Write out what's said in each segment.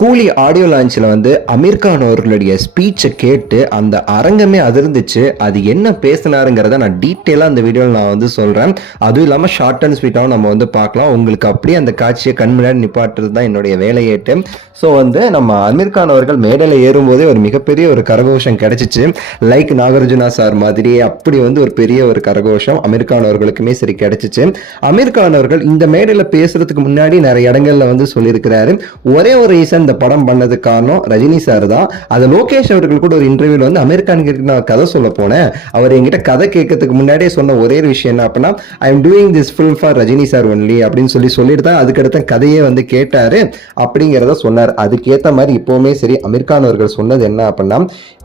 கூலி ஆடியோ லான்ச்சில் வந்து அமீர் கான் அவர்களுடைய ஸ்பீச்சை கேட்டு அந்த அரங்கமே அதிர்ந்துச்சு. அது என்ன பேசினாருங்கிறத நான் டீட்டெயிலாக அந்த வீடியோவில் நான் வந்து சொல்கிறேன். அதுவும் இல்லாமல் ஷார்ட் அண்ட் ஸ்வீட்டாகவும் நம்ம வந்து பார்க்கலாம். உங்களுக்கு அப்படியே அந்த காட்சியை கண் முன்னாடி நிப்பாட்டுறது தான் என்னுடைய வேலையேட்டு. ஸோ வந்து நம்ம அமீர் கான் அவர்கள் மேடையில் ஏறும்போதே ஒரு மிகப்பெரிய ஒரு கரகோஷம் கிடைச்சிச்சு. லைக் நாகார்ஜுனா சார் மாதிரி அப்படி வந்து ஒரு பெரிய ஒரு கரகோஷம் அமீர் கான் அவர்களுக்குமே சரி கிடைச்சிச்சு. அமீர் கான் அவர்கள் இந்த மேடையில் பேசுறதுக்கு முன்னாடி நிறைய இடங்கள்ல வந்து சொல்லியிருக்கிறாரு. ஒரே ஒரு ரீசன் இந்த படம் பண்ணதுக்கு காரணம் ரஜினி சார் தான். அது லோகேஷ் அவர்கள் கூட ஒரு இன்டர்வியூல வந்து அமீர் கான் கிட்ட நான் கதை சொல்ல போனேன். அவர் என்கிட்ட கதை கேட்கறதுக்கு முன்னாடியே சொன்ன ஒரே விஷயம் என்ன அப்படின்னா, I am doing this film for Rajini sir only அப்படின்னு சொல்லிட்டு தான் அதுக்கடுத்த கதையே வந்து கேட்டாரு அப்படிங்கிறத சொன்னார். அதுக்கேற்ற மாதிரி இப்பவுமே சரி அமீர் கான் அவர்கள் சொன்னது என்ன அப்படின்னா,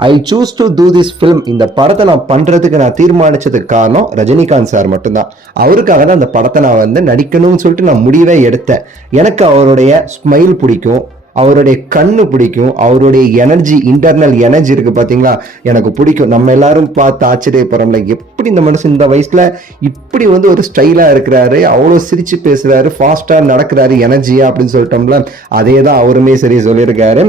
I choose to do this film, இந்த படத்தை நான் பண்றதுக்கு நான் தீர்மானிச்சதுக்கு காரணம் ரஜினிகாந்த் சார் மட்டும்தான். அவருக்காக தான் அந்த படத்தை நான் வந்து நடிக்கணும்னு சொல்லிட்டு நான் முடிவே எடுத்தேன். எனக்கு அவருடைய ஸ்மைல் பிடிக்கும், அவருடைய கண்ணு பிடிக்கும், அவருடைய எனர்ஜி, இன்டர்னல் எனர்ஜி இருக்கு பாத்தீங்களா, எனக்கு பிடிக்கும். நம்ம எல்லாரும் பார்த்து ஆச்சரியப்படுறோம்ல, எப்படி இந்த மனுஷன் இந்த வயசுல இப்படி வந்து ஒரு ஸ்டைலா இருக்கிறாரு, அவ்வளோ சிரிச்சு பேசுறாரு, ஃபாஸ்டா நடக்கிறாரு, எனர்ஜியா அப்படின்னு சொல்லிட்டோம்ல, அதே தான் அவருமே சரி சொல்லியிருக்காரு.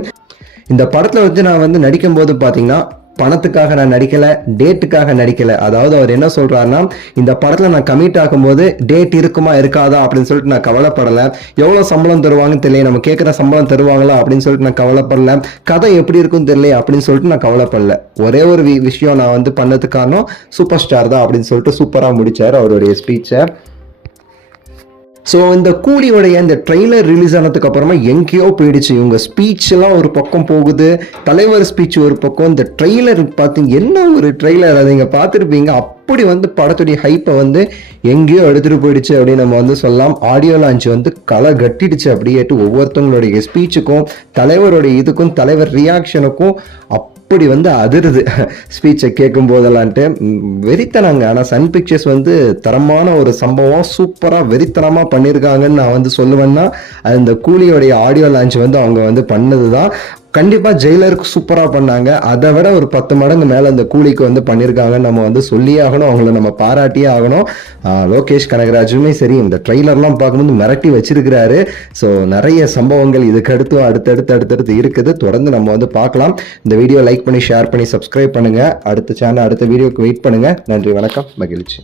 இந்த படத்துல வந்து நான் வந்து நடிக்கும் போது பாத்தீங்கன்னா பணத்துக்காக நான் நடிக்கல, டேட்டுக்காக நடிக்கல. அதாவது அவர் என்ன சொல்றாருன்னா, இந்த படத்துல நான் கமிட் ஆகும்போது டேட் இருக்குமா இருக்காதா அப்படின்னு சொல்லிட்டு நான் கவலைப்படல. எவ்வளவு சம்பளம் தருவாங்கன்னு தெரியல, நம்ம கேட்கிற சம்பளம் தருவாங்களா அப்படின்னு சொல்லிட்டு நான் கவலைப்படல. கதை எப்படி இருக்குன்னு தெரியல அப்படின்னு சொல்லிட்டு நான் கவலைப்படல. ஒரே ஒரு விஷயம் நான் வந்து பண்ணதுக்கு காரணம் சூப்பர் ஸ்டார் தான் அப்படின்னு சொல்லிட்டு சூப்பரா முடிச்சார் அவருடைய ஸ்பீச்சை. ஸோ இந்த கூலியோடைய இந்த ட்ரெய்லர் ரிலீஸ் ஆனதுக்கு அப்புறமா எங்கேயோ போயிடுச்சு. இவங்க ஸ்பீச் எல்லாம் ஒரு பக்கம் போகுது, தலைவர் ஸ்பீச் ஒரு பக்கம். இந்த ட்ரெய்லர் பார்த்தீங்க, என்ன ஒரு ட்ரெய்லர், அதை நீங்கள் பார்த்துருப்பீங்க. அப்படி வந்து படத்துடைய ஹைப்பை வந்து எங்கேயோ எடுத்துகிட்டு போயிடுச்சு அப்படின்னு நம்ம வந்து சொல்லலாம். ஆடியோ லான்ச் வந்து களை கட்டிடுச்சு அப்படியேட்டு. ஒவ்வொருத்தவங்களுடைய ஸ்பீச்சுக்கும் தலைவருடைய இதுக்கும் தலைவர் ரியாக்ஷனுக்கும் அப்படி வந்து அதிருது ஸ்பீச்சை கேட்கும் போதெல்லான்ட்டு. வெறித்தனாங்க. ஆனால் சன் பிக்சர்ஸ் வந்து தரமான ஒரு சம்பவம், சூப்பராக வெறித்தனமாக பண்ணியிருக்காங்கன்னு நான் வந்து சொல்லுவேன்னா, அது இந்த கூலியோடைய ஆடியோ லான்ச் வந்து அவங்க வந்து பண்ணது தான். கண்டிப்பாக ஜெயிலருக்கு சூப்பராக பண்ணாங்க. அதை விட ஒரு 10 மடங்கு மேலே அந்த கூலிக்கு வந்து பண்ணியிருக்காங்கன்னு நம்ம வந்து சொல்லியே ஆகணும், அவங்கள நம்ம பாராட்டியே ஆகணும். லோகேஷ் கனகராஜுமே சரி இந்த ட்ரெய்லர்லாம் பார்க்கும்போது மிரட்டி வச்சிருக்கிறாரு. ஸோ நிறைய சம்பவங்கள் இதுக்கு அடுத்தடுத்து இருக்குது. தொடர்ந்து நம்ம வந்து பார்க்கலாம். இந்த வீடியோ லைக் பண்ணி ஷேர் பண்ணி சப்ஸ்கிரைப் பண்ணுங்க. அடுத்த வீடியோக்கு வெயிட் பண்ணுங்க. நன்றி, வணக்கம், மகிழ்ச்சி.